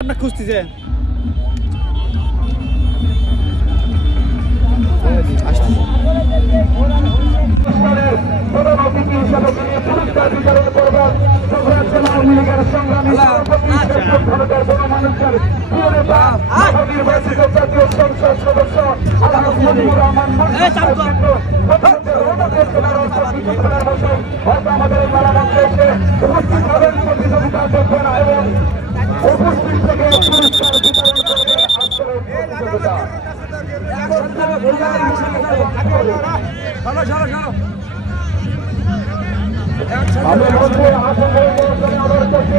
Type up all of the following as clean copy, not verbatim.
আপনার খুঁজতেছে প্রধান অতিথি হিসেবে পুরস্কার বিতরণ করবেন আওয়ামী লীগের সংগ্রামী ভারতের বড় মানুষের প্রিয় নেতা নির্বাচিত জাতীয় সংসদ সদস্য আল্লাহ মুজিবুর রহমান আমাদের মেলামঞ্চে এসে উপস্থিত হবেন প্রতিযোগিতা দেখবেন এবং উপস্থিত থেকে পুরস্কার বিতরণ করবেন আমি বলছি আসন আমার কাছে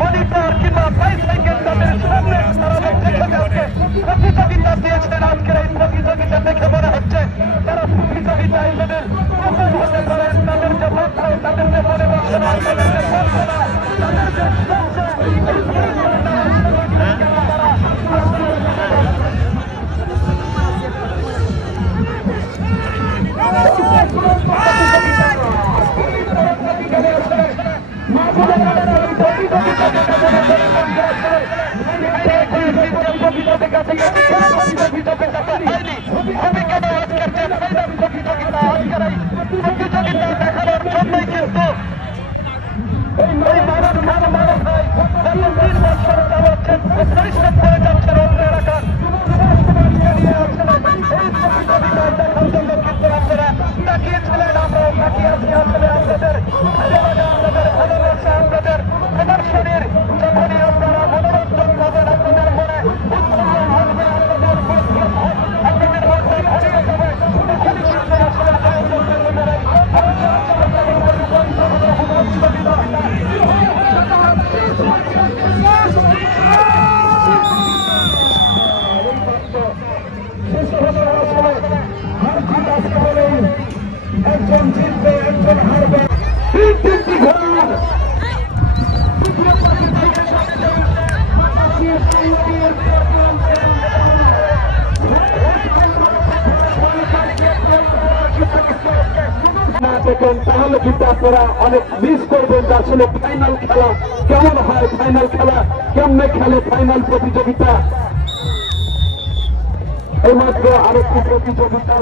মনিটর কিংবা বাইসাইকেল তাদের সামনে প্রতিযোগিতা দিয়েছেন। আজকের এই প্রতিযোগিতা দেখে মনে হচ্ছে তারা প্রতিযোগিতায় তাদের হতে পারেন, তাদের যে লক্ষ্য, তাদের যে পরিবর্তন, তাদের যে কল্পনা, তাদের যে একজন জিতবে, একজন হারবে। দেখেন তাহলে কিন্তু আপনারা অনেক মিস করবেন যে আসলে ফাইনাল খেলা কেমন হয়, ফাইনাল খেলা কেমনে খেলে, ফাইনাল প্রতিযোগিতা। এইমাত্র আরেকটি প্রতিযোগিতা